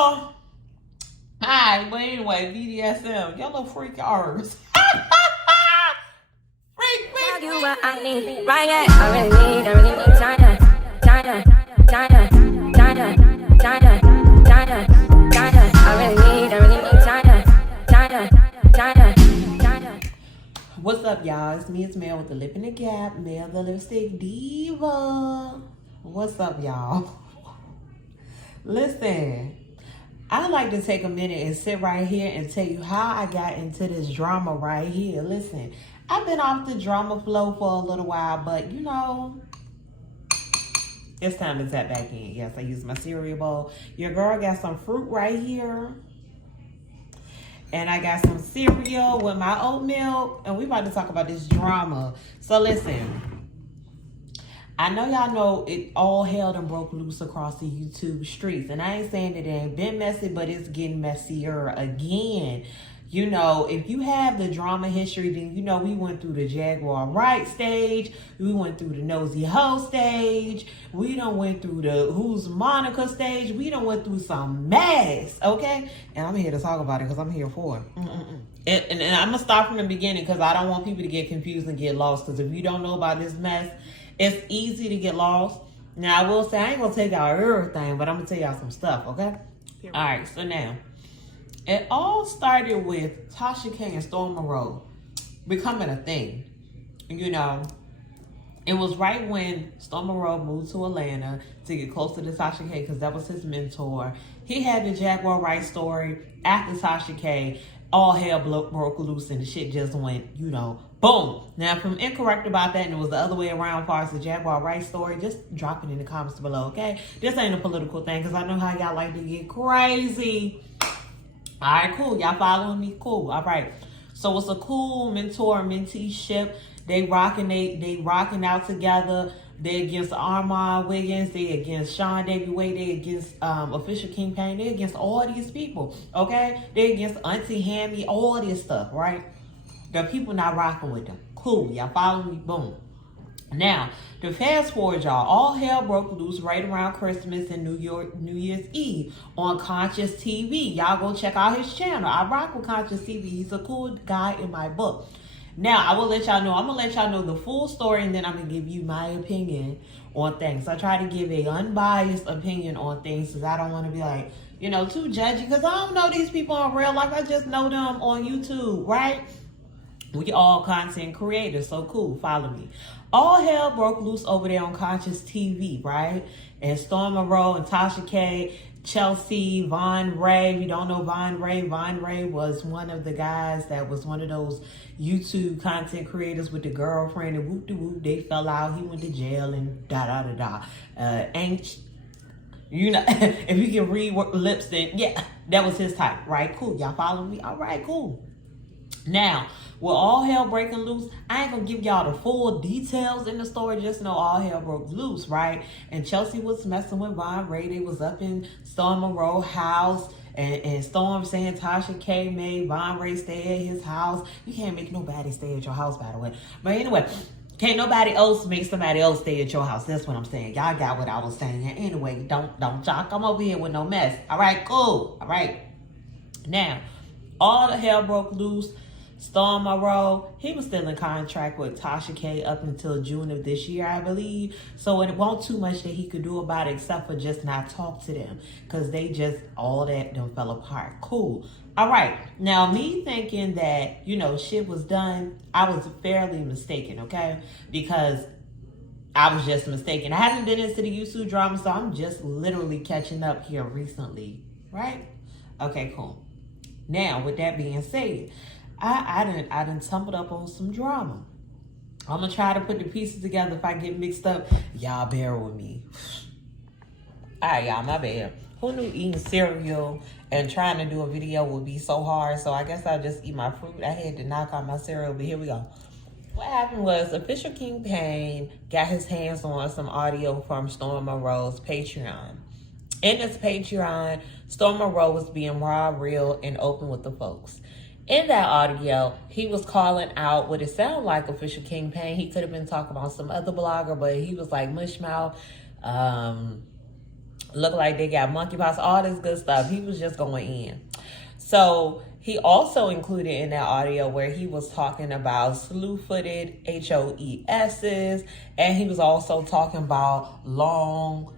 Alright, but anyway, BDSM. Y'all little freak arms. Freak. You what I need, right? I really need China. I really need China. What's up, y'all? It's me, it's Mel with the Lip in the Gap, Mel the Lipstick Diva. What's up, y'all? Listen, I'd like to take a minute and sit right here and tell you how I got into this drama right here. Listen, I've been off the drama flow for a little while, but you know, it's time to tap back in. Yes, I use my cereal bowl. Your girl got some fruit right here. And I got some cereal with my oat milk. And we about to talk about this drama. So listen, I know y'all know it all hell done broke loose across the YouTube streets. And I ain't saying that it ain't been messy, but it's getting messier again. You know, if you have the drama history, then you know we went through the Jaguar Right stage. We went through the Nosy Ho stage. We done went through the Who's Monica stage. We done went through some mess, okay? And I'm here to talk about it because I'm here for it. And I'm going to start from the beginning because I don't want people to get confused and get lost. Because if you don't know about this mess, it's easy to get lost. Now, I will say, I ain't going to tell y'all everything, but I'm going to tell y'all some stuff, okay? All right, so now. It all started with Tasha K and Stero Monroe becoming a thing. You know, it was right when Stero Monroe moved to Atlanta to get closer to Tasha K because that was his mentor. He had the Jaguar Right story after Tasha K. All hell broke loose and the shit just went, you know, boom. Now, if I'm incorrect about that and it was the other way around as far as the Jaguar Right story, just drop it in the comments below, okay? This ain't a political thing because I know how y'all like to get crazy. All right, cool. Y'all following me? Cool. All right. So it's a cool mentor-mentee ship. They rocking out together. They against Armand Wiggins. They against Sean Davy Way. They against Official King Payne. They against all these people. Okay? They against Auntie Hammy. All this stuff, right? The people not rocking with them. Cool. Y'all follow me? Boom. Now, to fast forward, y'all, all hell broke loose right around Christmas and New Year's Eve on Conscious TV. Y'all go check out his channel. I rock with Conscious TV. He's a cool guy in my book. Now, I will let y'all know. I'm going to let y'all know the full story, and then I'm going to give you my opinion on things. I try to give a unbiased opinion on things because I don't want to be like, you know, too judgy because I don't know these people in real life. I just know them on YouTube, right? We all content creators, so cool. Follow me. All hell broke loose over there on Conscious TV, right? And Stero Monroe and Tasha K, Chelsea, Von Ray. If you don't know Von Ray was one of the guys that was one of those YouTube content creators with the girlfriend and whoop-de-whoop. They fell out. He went to jail and da-da-da-da. You know, if you can read lips, then yeah, that was his type, right? Cool. Y'all follow me? All right, cool. Now, with all hell breaking loose, I ain't gonna give y'all the full details in the story. Just know all hell broke loose, right? And Chelsea was messing with Von Ray. They was up in Stero Monroe's house. And Storm saying Tasha K made Von Ray stay at his house. You can't make nobody stay at your house, by the way. But anyway, can't nobody else make somebody else stay at your house. That's what I'm saying. Y'all got what I was saying. Anyway, don't y'all come over here with no mess. All right, cool. All right. Now, all the hell broke loose. Stero Monroe, he was still in contract with Tasha K up until June of this year, I believe. So it wasn't too much that he could do about it except for just not talk to them. Because they just, all that them fell apart. Cool. All right. Now, me thinking that, you know, shit was done, I was fairly mistaken, okay? Because I was just mistaken. I haven't been into the YouTube drama, so I'm just literally catching up here recently, right? Okay, cool. Now, with that being said, I done tumbled up on some drama. I'm going to try to put the pieces together. If I get mixed up, y'all bear with me. All right, y'all, my bad. Who knew eating cereal and trying to do a video would be so hard? So I guess I'll just eat my fruit. I had to knock out my cereal, but here we go. What happened was Official King Payne got his hands on some audio from Stero Monroe's Patreon. In this Patreon, Stero Monroe was being raw, real, and open with the folks. In that audio, he was calling out what it sounded like Official King Payne. He could have been talking about some other blogger, but he was like mushmouth. Look like they got monkeypox, all this good stuff. He was just going in. So he also included in that audio where he was talking about slew-footed HOESs, and he was also talking about long,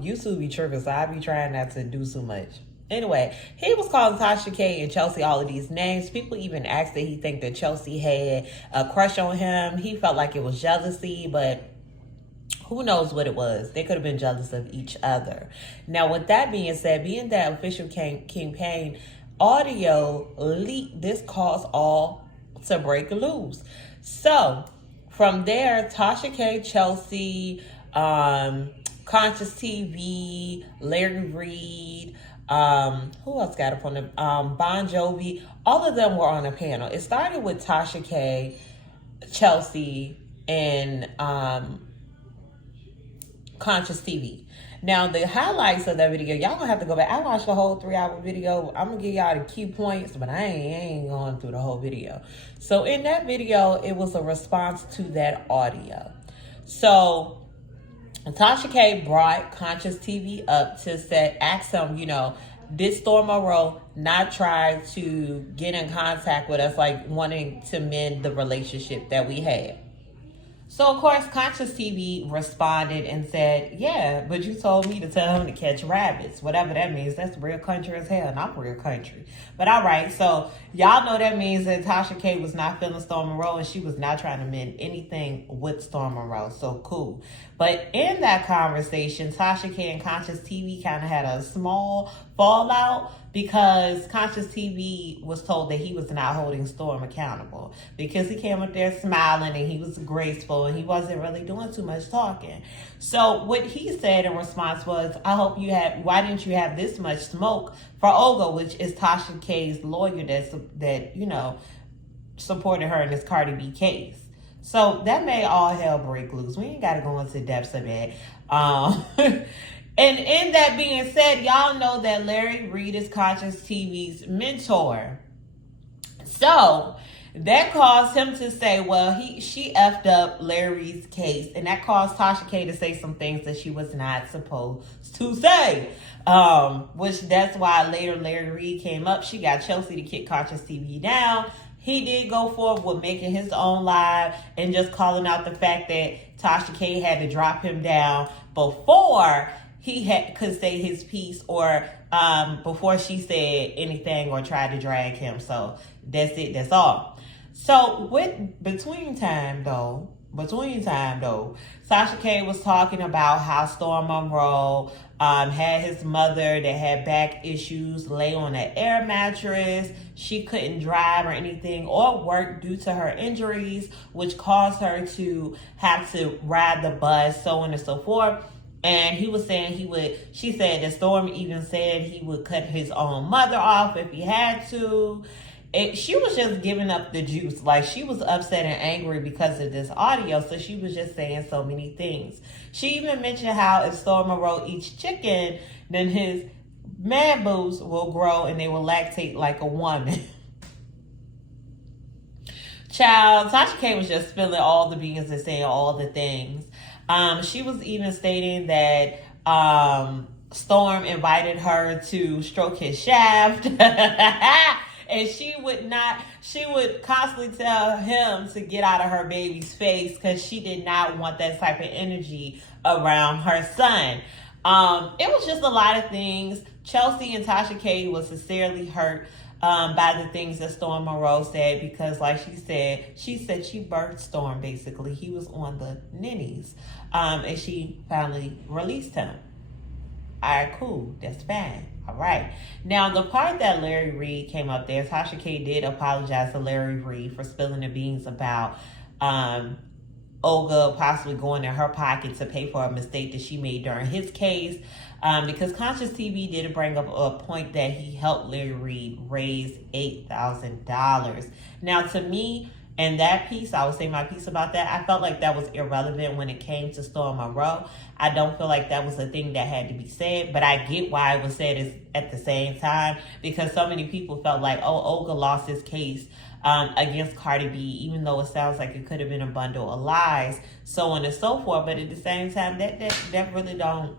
used to be tripping, so I be trying not to do so much. Anyway, he was calling Tasha K and Chelsea all of these names. People even asked that he think that Chelsea had a crush on him. He felt like it was jealousy, but who knows what it was. They could have been jealous of each other. Now, with that being said, being that official campaign audio leaked, this caused all to break loose. So, from there, Tasha K, Chelsea, Conscious TV, Larry Reid, who else got up on the Bon Jovi? All of them were on a panel. It started with Tasha K, Chelsea, and Conscious TV. Now, the highlights of that video, y'all gonna have to go back. I watched the whole 3-hour video. I'm gonna give y'all the key points, but I ain't going through the whole video. So in that video, it was a response to that audio. So Tasha K brought Conscious TV up to ask him, did Storm Monroe not try to get in contact with us, like wanting to mend the relationship that we had? So, of course, Conscious TV responded and said, yeah, but you told me to tell him to catch rabbits. Whatever that means. That's real country as hell. Not real country. But all right. So, y'all know that means that Tasha K was not feeling Storm Monroe and she was not trying to mend anything with Storm Monroe. So, cool. But in that conversation, Tasha K and Conscious TV kind of had a small fallout because Conscious TV was told that he was not holding Storm accountable because he came up there smiling and he was graceful and he wasn't really doing too much talking. So what he said in response was, why didn't you have this much smoke for Olga, which is Tasha K's lawyer that supported her in this Cardi B case. So that made all hell break loose. We ain't got to go into depths of that. And in that being said, y'all know that Larry Reid is Conscious TV's mentor. So that caused him to say, well, she effed up Larry's case. And that caused Tasha K to say some things that she was not supposed to say. Which that's why later Larry Reid came up. She got Chelsea to kick Conscious TV down. He did go forward with making his own live and just calling out the fact that Tasha K had to drop him down before he could say his piece or before she said anything or tried to drag him. So that's it. That's all. So between time though, Tasha K was talking about how Storm Monroe had his mother that had back issues lay on an air mattress. She couldn't drive or anything or work due to her injuries, which caused her to have to ride the bus, so on and so forth. And he was saying she said that Storm even said he would cut his own mother off if he had to. She was just giving up the juice. Like, she was upset and angry because of this audio, so she was just saying so many things. She even mentioned how if Storm Monroe eats chicken, then his man boobs will grow and they will lactate like a woman. Child, Tasha K was just spilling all the beans and saying all the things. She was even stating that Storm invited her to stroke his shaft. And she would constantly tell him to get out of her baby's face because she did not want that type of energy around her son. It was just a lot of things. Chelsea and Tasha K was sincerely hurt by the things that Storm Monroe said because, like she said she birthed Storm, basically. He was on the ninnies. And she finally released him. All right, cool. That's fine. All right. Now, the part that Larry Reid came up there, Tasha K did apologize to Larry Reid for spilling the beans about Olga possibly going in her pocket to pay for a mistake that she made during his case. Because Conscious TV did bring up a point that he helped Larry Reid raise $8,000. Now, to me, and that piece, I would say my piece about that, I felt like that was irrelevant when it came to Storm Monroe. I don't feel like that was a thing that had to be said, but I get why it was said at the same time because so many people felt like, oh, Olga lost his case against Cardi B, even though it sounds like it could have been a bundle of lies, so on and so forth. But at the same time, that really don't.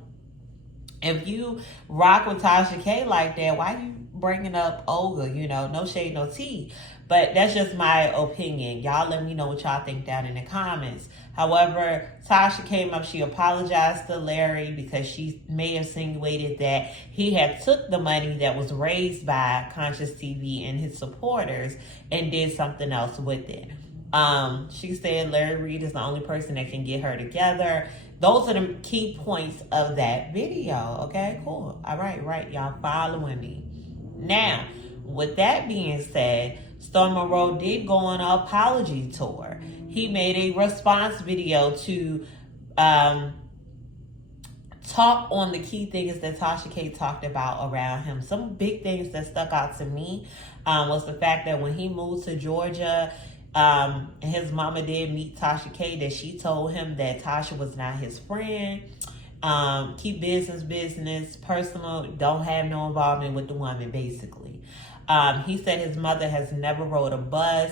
If you rock with Tasha K like that, why you bringing up Olga? You know, no shade, no tea. But that's just my opinion. Y'all let me know what y'all think down in the comments. However, Tasha came up, she apologized to Larry because she may have insinuated that he had took the money that was raised by Conscious TV and his supporters and did something else with it. She said Larry Reid is the only person that can get her together. Those are the key points of that video. Okay, cool. All right, y'all following me. Now, with that being said, Monroe did go on an apology tour. He made a response video to talk on the key things that Tasha K talked about around him. Some big things that stuck out to me was the fact that when he moved to Georgia, his mama did meet Tasha K, that she told him that Tasha was not his friend. Keep business, personal, don't have no involvement with the woman, basically. He said his mother has never rode a bus,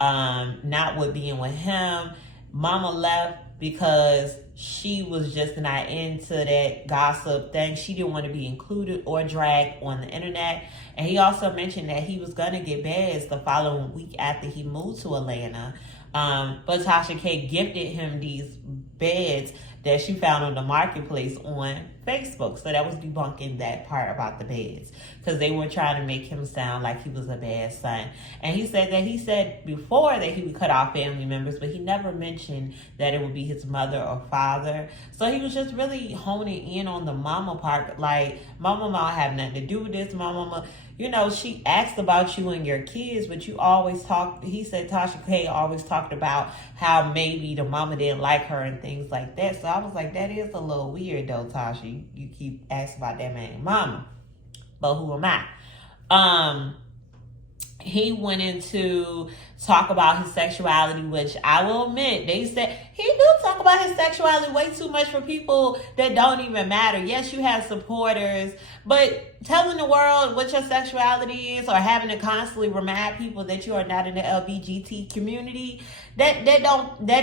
not with being with him. Mama left because she was just not into that gossip thing. She didn't want to be included or dragged on the internet. And he also mentioned that he was going to get beds the following week after he moved to Atlanta. But Tasha K gifted him these beds that she found on the marketplace on Facebook. So that was debunking that part about the beds, because they were trying to make him sound like he was a bad son. And he said before that he would cut off family members, but he never mentioned that it would be his mother or father. So he was just really honing in on the mama part. Like, my mama have nothing to do with this. My mama, you know, she asked about you and your kids, but you always talked, he said Tasha K always talked about how maybe the mama didn't like her and things like that. So I was like, that is a little weird though, Tasha. You keep asking about that man mama. But who am I? He went into talk about his sexuality, which I will admit, they said he do talk about his sexuality way too much for people that don't even matter. Yes, you have supporters, but telling the world what your sexuality is or having to constantly remind people that you are not in the LGBT community, that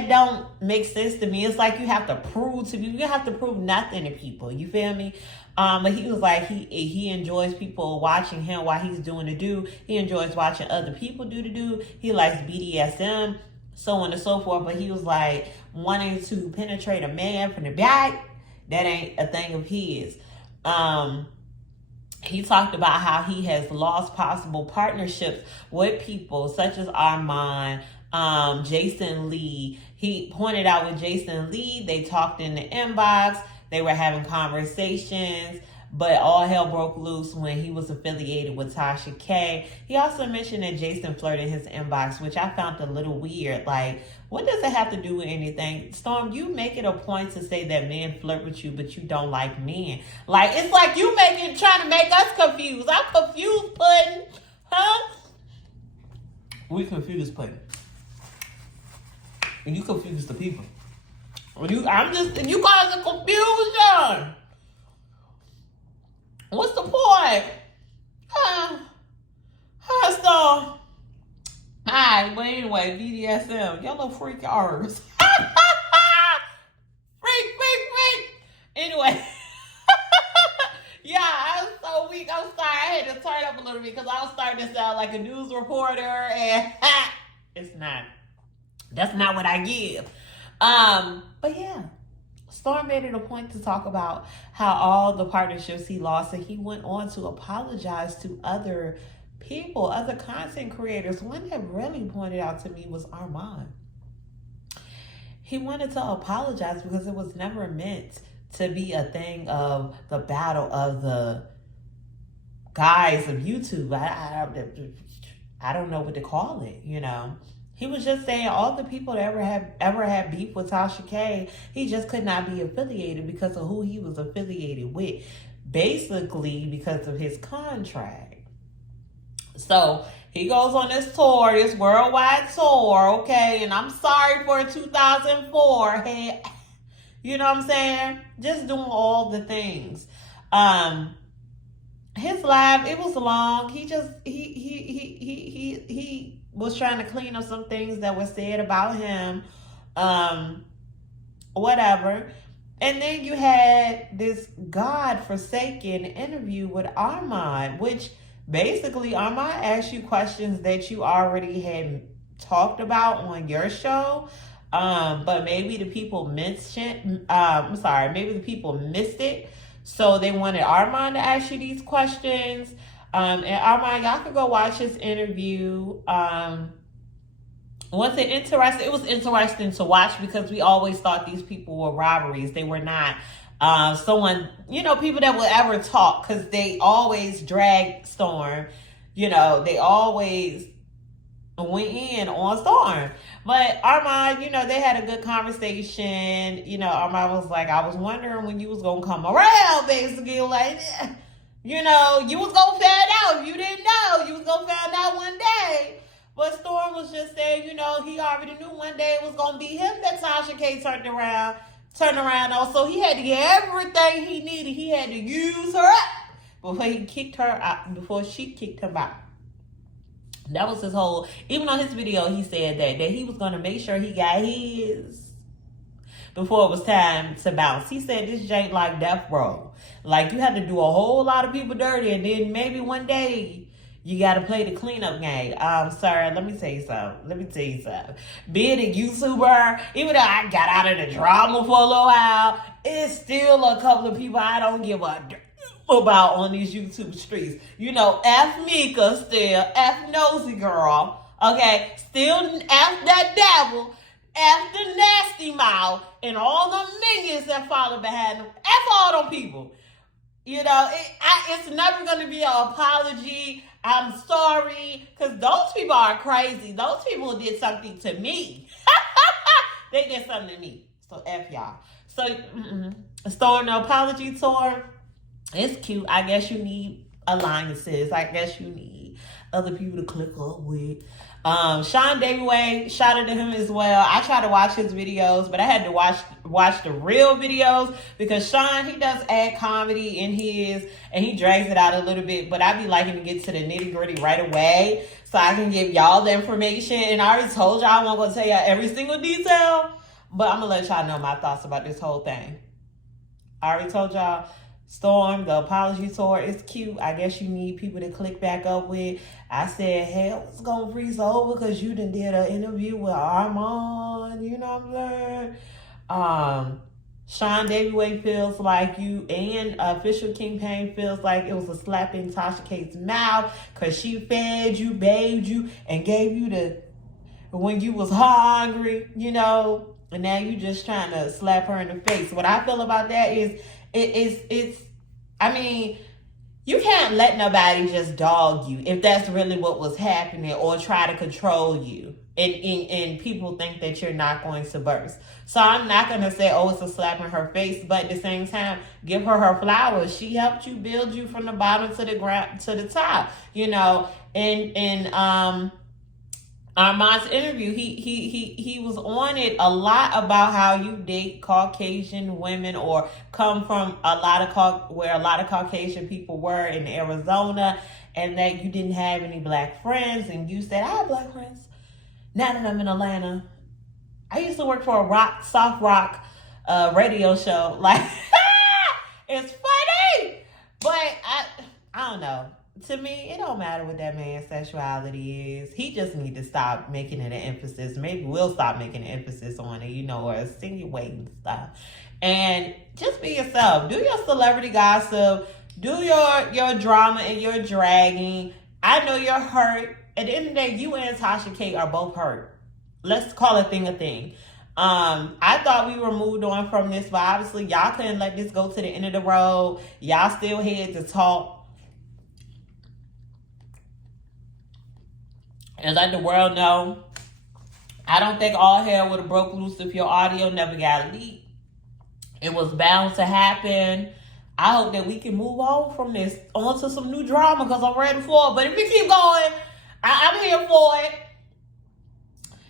don't make sense to me. It's like you have to prove to people. You have to prove nothing to people. You feel me? But he was like, he enjoys people watching him while he's doing the do. He enjoys watching other people do the do. He likes BDSM, so on and so forth. But he was like, wanting to penetrate a man from the back, that ain't a thing of his. He talked about how he has lost possible partnerships with people such as Armand, Jason Lee. He pointed out with Jason Lee, they talked in the inbox. They were having conversations, but all hell broke loose when he was affiliated with Tasha K. He also mentioned that Jason flirted in his inbox, which I found a little weird. Like, what does it have to do with anything? Storm, you make it a point to say that men flirt with you, but you don't like men. Like, it's like you trying to make us confused. I'm confused, Puddin'. Huh? We confused, Puddin'. And you confuse the people. You causing confusion. What's the point? Alright, but anyway, BDSM. Y'all little freak hours. freak. Anyway. Yeah, I was so weak. I'm sorry. I had to turn up a little bit because I was starting to sound like a news reporter, and it's not. That's not what I give. But yeah, Storm made it a point to talk about how all the partnerships he lost, and he went on to apologize to other people, other content creators. One that really pointed out to me was Armand. He wanted to apologize because it was never meant to be a thing of the battle of the guys of YouTube. I don't know what to call it, you know. He was just saying all the people that ever had beef with Tasha K, he just could not be affiliated because of who he was affiliated with. Basically, because of his contract. So he goes on this tour, this worldwide tour, okay? And I'm sorry for 2004. Hey, you know what I'm saying? Just doing all the things. his live, it was long. He just he was trying to clean up some things that were said about him. Whatever. And then you had this God-forsaken interview with Armand, which basically Armand asked you questions that you already had talked about on your show. But maybe the people missed it. Maybe the people missed it. So they wanted Armand to ask you these questions. And Armand, y'all could go watch his interview. Was it interesting? It was interesting to watch because we always thought these people were robberies. They were not people that would ever talk, because they always dragged Storm. They always went in on Storm. But Armand, they had a good conversation. Armand was like, I was wondering when you was going to come around, basically. Like, you was going to find out. You didn't know. You was going to find out one day. But Storm was just saying, he already knew one day it was going to be him that Tasha K turned around on. So he had to get everything he needed. He had to use her up before he kicked her out, before she kicked him out. That was his whole, even on his video, he said that he was going to make sure he got his before it was time to bounce. He said this ain't like death row. Like, you have to do a whole lot of people dirty, and then maybe one day you got to play the cleanup game. Sir, let me tell you something. Being a YouTuber, even though I got out of the drama for a little while, it's still a couple of people I don't give a about on these YouTube streets. F Mika still, F Nosy Girl, okay? Still F that devil, F the nasty mouth, and all the minions that follow behind them. F all them people. It's never going to be an apology. I'm sorry, because those people are crazy. Those people did something to me. They did something to me. So F y'all. So, Storm, the apology tour, it's cute. I guess you need alliances. I guess you need other people to click up with. Sean Daviway, shout out to him as well. I try to watch his videos, but I had to watch the real videos because Sean, he does add comedy in his, and he drags it out a little bit, but I be liking to get to the nitty gritty right away so I can give y'all the information. And I already told y'all I'm not going to tell y'all every single detail, but I'm going to let y'all know my thoughts about this whole thing. I already told y'all, Storm, the apology tour is cute. I guess you need people to click back up with. I said, hell, it's going to freeze over because you done did an interview with Armand. You know what I'm saying? Sean Daviway feels like you, and Official King Payne feels like it was a slap in Tasha K's mouth because she fed you, bathed you, and gave you when you was hungry, and now you just trying to slap her in the face. What I feel about that is, you can't let nobody just dog you if that's really what was happening, or try to control you. And people think that you're not going to burst. So I'm not going to say, oh, it's a slap in her face. But at the same time, give her flowers. She helped you build you from the bottom to the ground, to the top, And Armand's interview, he was on it a lot about how you date Caucasian women, or come from where a lot of Caucasian people were in Arizona, and that you didn't have any black friends. And you said, I have black friends. Now that I'm in Atlanta, I used to work for a soft rock radio show. Like, it's funny, but I don't know. To me, it don't matter what that man's sexuality is. He just need to stop making it an emphasis. Maybe we'll stop making an emphasis on it, or insinuating stuff. And just be yourself. Do your celebrity gossip. Do your drama and your dragging. I know you're hurt. At the end of the day, you and Tasha K are both hurt. Let's call a thing a thing. I thought we were moved on from this, but obviously y'all couldn't let this go to the end of the road. Y'all still had to talk and let the world know. I don't think all hell would have broke loose if your audio never got leaked. It was bound to happen. I hope that we can move on from this, on to some new drama, because I'm ready for it. But if we keep going, I'm here for it.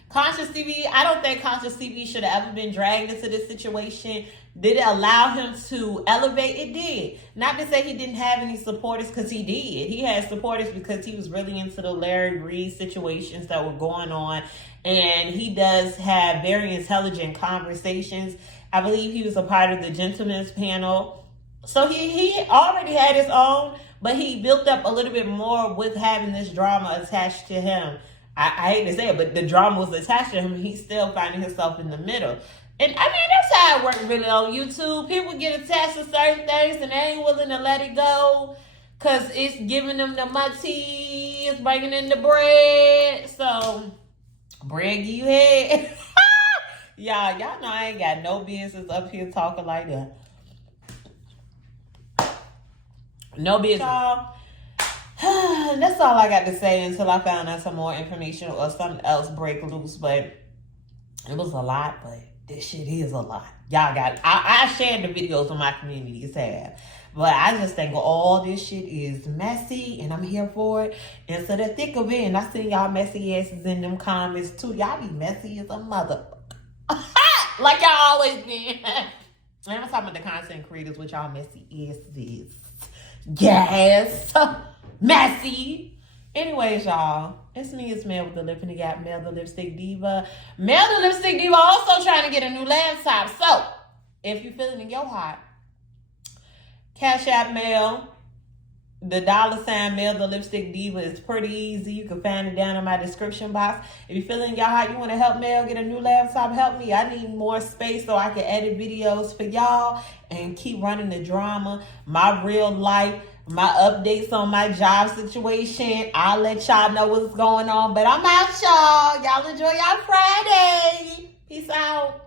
Conscious TV, I don't think Conscious TV should have ever been dragged into this situation. Did it allow him to elevate? It did. Not to say he didn't have any supporters, because he did. He had supporters because he was really into the Larry Reid situations that were going on. And he does have very intelligent conversations. I believe he was a part of the Gentleman's Panel. So he already had his own, but he built up a little bit more with having this drama attached to him. I hate to say it, but the drama was attached to him, and he's still finding himself in the middle. And I mean, that's how it works really on YouTube. People get attached to certain things and they ain't willing to let it go because it's giving them the money, it's bringing in the bread. So, bread give you head. y'all know I ain't got no business up here talking like that. No business. Y'all, that's all I got to say until I found out some more information or something else break loose. But it was a lot, but this shit is a lot. Y'all got it. I shared the videos on my community tab. But I just think all this shit is messy, and I'm here for it. And so the thick of it, and I see y'all messy asses in them comments too. Y'all be messy as a motherfucker. Like y'all always been. And I'm talking about the content creators with y'all messy asses. Yes. Messy. Anyways, y'all, it's me, it's Mel with the Lip in the Gap, Mel the Lipstick Diva. Mel the Lipstick Diva also trying to get a new laptop. So, if you're feeling in your heart, Cashapp Mel, the $sign Mel the Lipstick Diva is pretty easy. You can find it down in my description box. If you're feeling in your heart, you want to help Mel get a new laptop, help me. I need more space so I can edit videos for y'all and keep running the drama, my real life, my updates on my job situation. I'll let y'all know what's going on. But I'm out, y'all. Y'all enjoy y'all Friday. Peace out.